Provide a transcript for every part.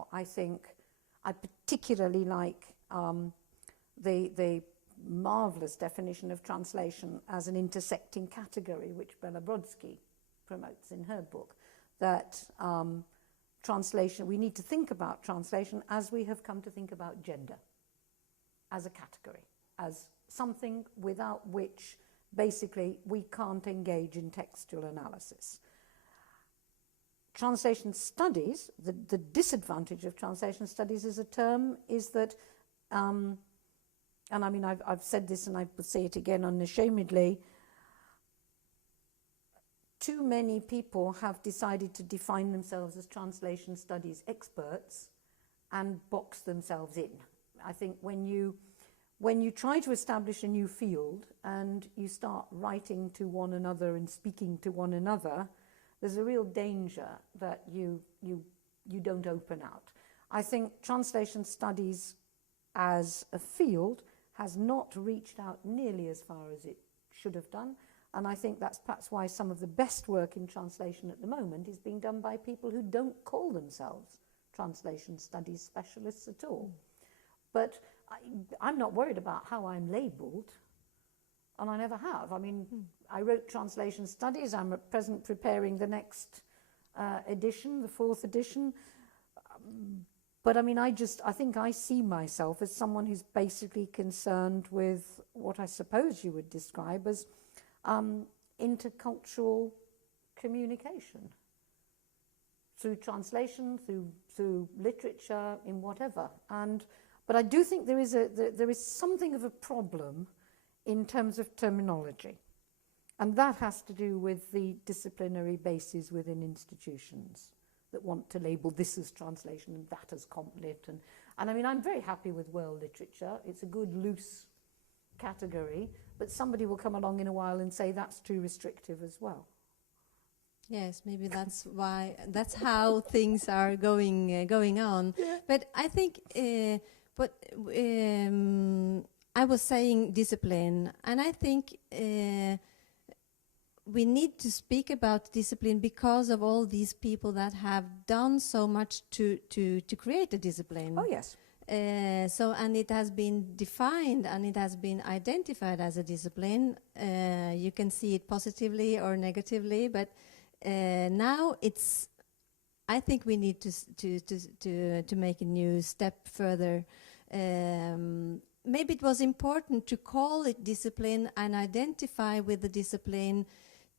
now. I think I particularly like the marvelous definition of translation as an intersecting category, which Bella Brodsky promotes in her book, that translation, we need to think about translation as we have come to think about gender, as a category, as something without which basically we can't engage in textual analysis. Translation studies, the disadvantage of translation studies as a term is that, and I mean I've said this and I will say it again unashamedly, too many people have decided to define themselves as translation studies experts and box themselves in. I think when you try to establish a new field and you start writing to one another and speaking to one another, there's a real danger that you don't open out. I think translation studies as a field has not reached out nearly as far as it should have done. And I think that's perhaps why some of the best work in translation at the moment is being done by people who don't call themselves translation studies specialists at all. But I'm not worried about how I'm labelled, and I never have. I mean, I wrote translation studies. I'm at present preparing the next edition, the 4th edition. But I mean, I think I see myself as someone who's basically concerned with what I suppose you would describe as intercultural communication through translation, through literature, in whatever. But I do think there is something of a problem in terms of terminology, and that has to do with the disciplinary bases within institutions that want to label this as translation and that as comp lit. And I mean, I'm very happy with world literature. It's a good loose category, but somebody will come along in a while and say that's too restrictive as well. Yes, maybe that's how things are going on. Yeah. But I think, I was saying discipline, and I think we need to speak about discipline because of all these people that have done so much to create a discipline. Oh, yes. And it has been defined and it has been identified as a discipline. You can see it positively or negatively, but now I think we need to make a new step further. Maybe it was important to call it discipline and identify with the discipline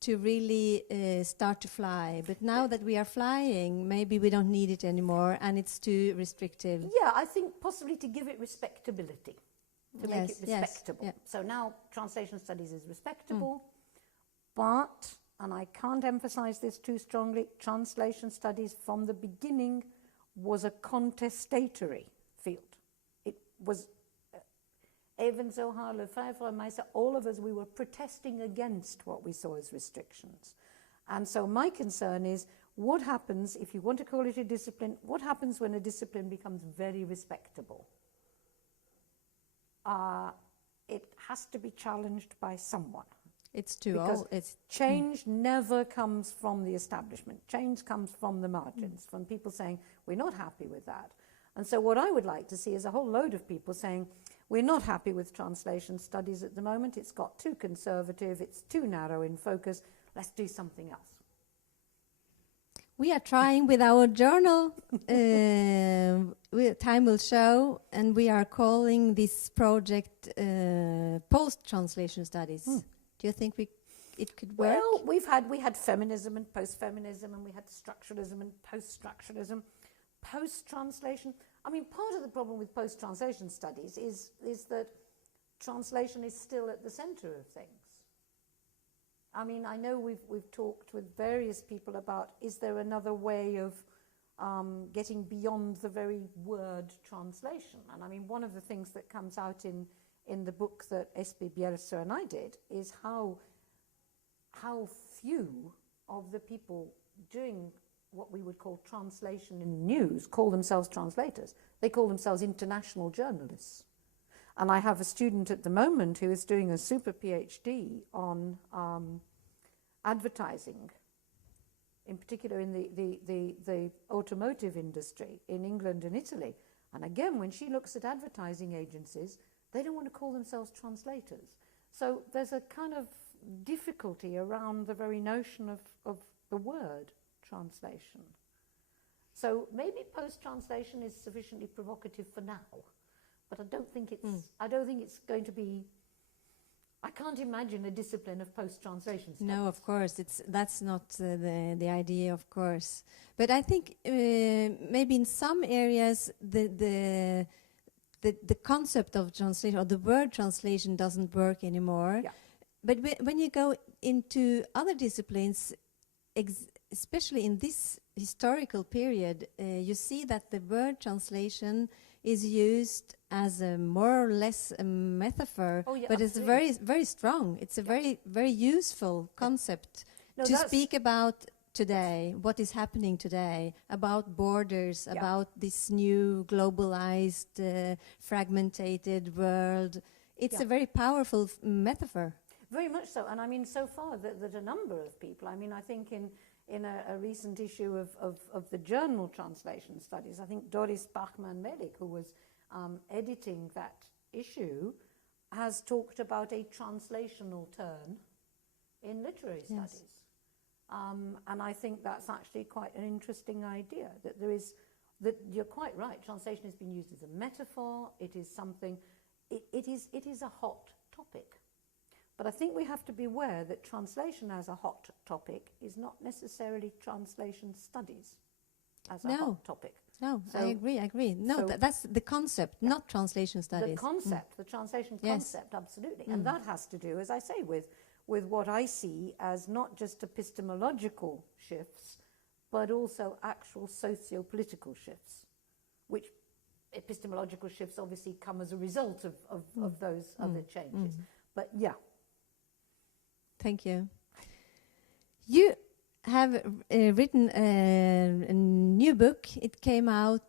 to really start to fly. But now that we are flying, maybe we don't need it anymore and it's too restrictive. Yeah, I think possibly to give it respectability, to make it respectable. Yes, yeah. So now translation studies is respectable, but, and I can't emphasize this too strongly, translation studies from the beginning was a contestatory field. It was Even Zohar, Lefebvre, and myself, all of us, we were protesting against what we saw as restrictions. And so my concern is, what happens, if you want to call it a discipline, what happens when a discipline becomes very respectable? It has to be challenged by someone. It's too old. Change never comes from the establishment. Change comes from the margins, from people saying, we're not happy with that. And so what I would like to see is a whole load of people saying, we're not happy with translation studies at the moment. It's got too conservative. It's too narrow in focus. Let's do something else. We are trying with our journal. Time will show, and we are calling this project post-translation studies. Do you think it could work? Well, we had feminism and post-feminism, and we had structuralism and post-structuralism. Post-translation, I mean, part of the problem with post-translation studies is that translation is still at the center of things. I mean, I know we've talked with various people about, is there another way of getting beyond the very word translation? And I mean, one of the things that comes out in the book that S.B. Bielsa and I did is how few of the people doing what we would call translation in news call themselves translators. They call themselves international journalists. And I have a student at the moment who is doing a super PhD on advertising in particular in the automotive industry in England and Italy. And again, when she looks at advertising agencies, they don't want to call themselves translators. So there's a kind of difficulty around the very notion of the word translation. So maybe post-translation is sufficiently provocative for now, but I don't think it's going to be. I can't imagine a discipline of post-translation studies. No, of course, that's not the idea, of course. But I think maybe in some areas the concept of translation or the word translation doesn't work anymore. Yeah. But when you go into other disciplines, especially in this historical period, you see that the word translation is used as a more or less a metaphor, but it's very, very strong. It's a very, very useful concept to speak about today, what is happening today, about borders, about this new globalized, fragmented world. It's a very powerful metaphor. Very much so. And I mean, so far that a number of people, I mean, I think in a recent issue of the journal Translation Studies, I think Doris Bachmann-Melik, who was editing that issue, has talked about a translational turn in literary studies. And I think that's actually quite an interesting idea, that there is, that you're quite right, translation has been used as a metaphor, it is something, it is a hot topic. But I think we have to be aware that translation as a hot topic is not necessarily translation studies as a hot topic. No, so, I agree. No, that's the concept, not translation studies. The concept, the translation concept, absolutely. And that has to do, as I say, with what I see as not just epistemological shifts, but also actual socio-political shifts, which epistemological shifts obviously come as a result of those other changes. But yeah. Thank you. You have written a new book. It came out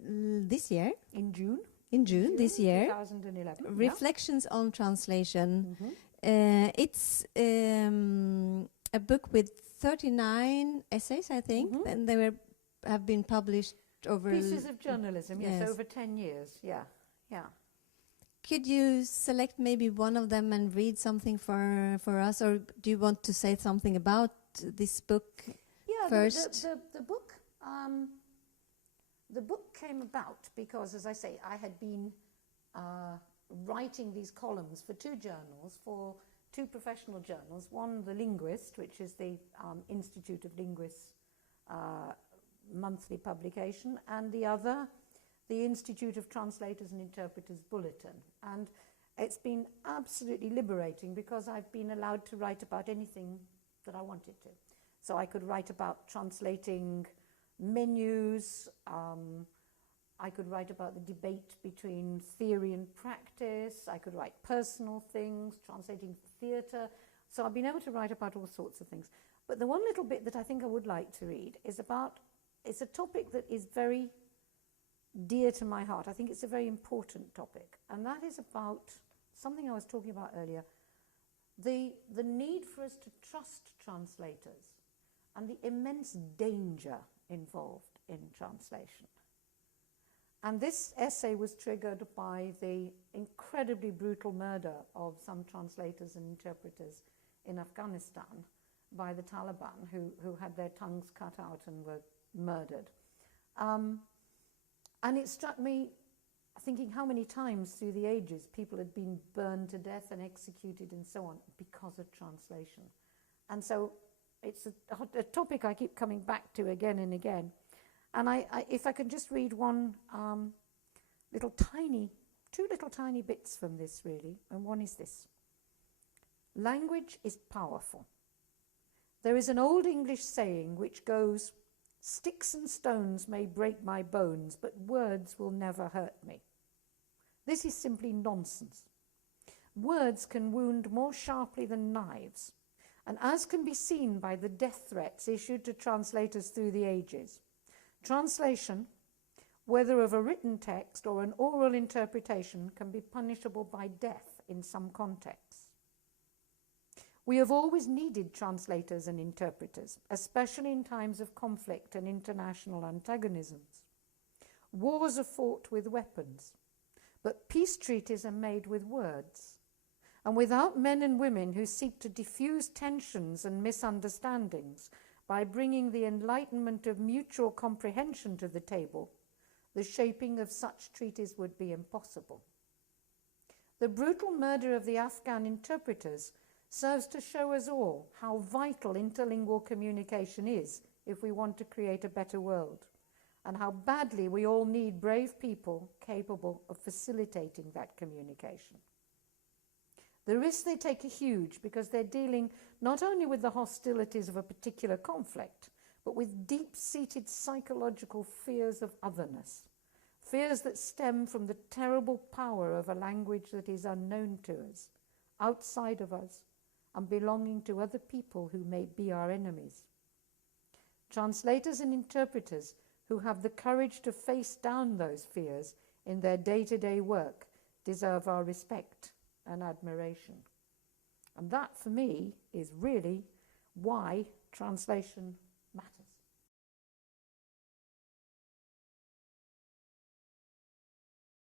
this year. In June this year. 2011. Reflections on Translation. It's a book with 39 essays, I think, and they have been published over... Pieces of journalism, yes, over 10 years, yeah. Could you select maybe one of them and read something for us, or do you want to say something about this book first? The book came about because, as I say, I had been writing these columns for two journals, for two professional journals. One, The Linguist, which is the Institute of Linguists monthly publication, and the other, the Institute of Translators and Interpreters Bulletin. And it's been absolutely liberating because I've been allowed to write about anything that I wanted to. So I could write about translating menus, I could write about the debate between theory and practice, I could write personal things, translating theatre. So I've been able to write about all sorts of things. But the one little bit that I think I would like to read is about, it's a topic that is very dear to my heart. I think it's a very important topic, and that is about something I was talking about earlier, the need for us to trust translators and the immense danger involved in translation. And this essay was triggered by the incredibly brutal murder of some translators and interpreters in Afghanistan by the Taliban, who had their tongues cut out and were murdered. And it struck me, thinking how many times through the ages people had been burned to death and executed and so on because of translation. And so it's a topic I keep coming back to again and again. And if I could just read one two little tiny bits from this, really, and one is this. Language is powerful. There is an old English saying which goes, "Sticks and stones may break my bones, but words will never hurt me." This is simply nonsense. Words can wound more sharply than knives, and as can be seen by the death threats issued to translators through the ages, translation, whether of a written text or an oral interpretation, can be punishable by death in some contexts. We have always needed translators and interpreters, especially in times of conflict and international antagonisms. Wars are fought with weapons, but peace treaties are made with words. And without men and women who seek to diffuse tensions and misunderstandings by bringing the enlightenment of mutual comprehension to the table, the shaping of such treaties would be impossible. The brutal murder of the Afghan interpreters serves to show us all how vital interlingual communication is if we want to create a better world, and how badly we all need brave people capable of facilitating that communication. The risks they take are huge because they're dealing not only with the hostilities of a particular conflict, but with deep-seated psychological fears of otherness, fears that stem from the terrible power of a language that is unknown to us, outside of us, and belonging to other people who may be our enemies. Translators and interpreters who have the courage to face down those fears in their day-to-day work deserve our respect and admiration. And that, for me, is really why translation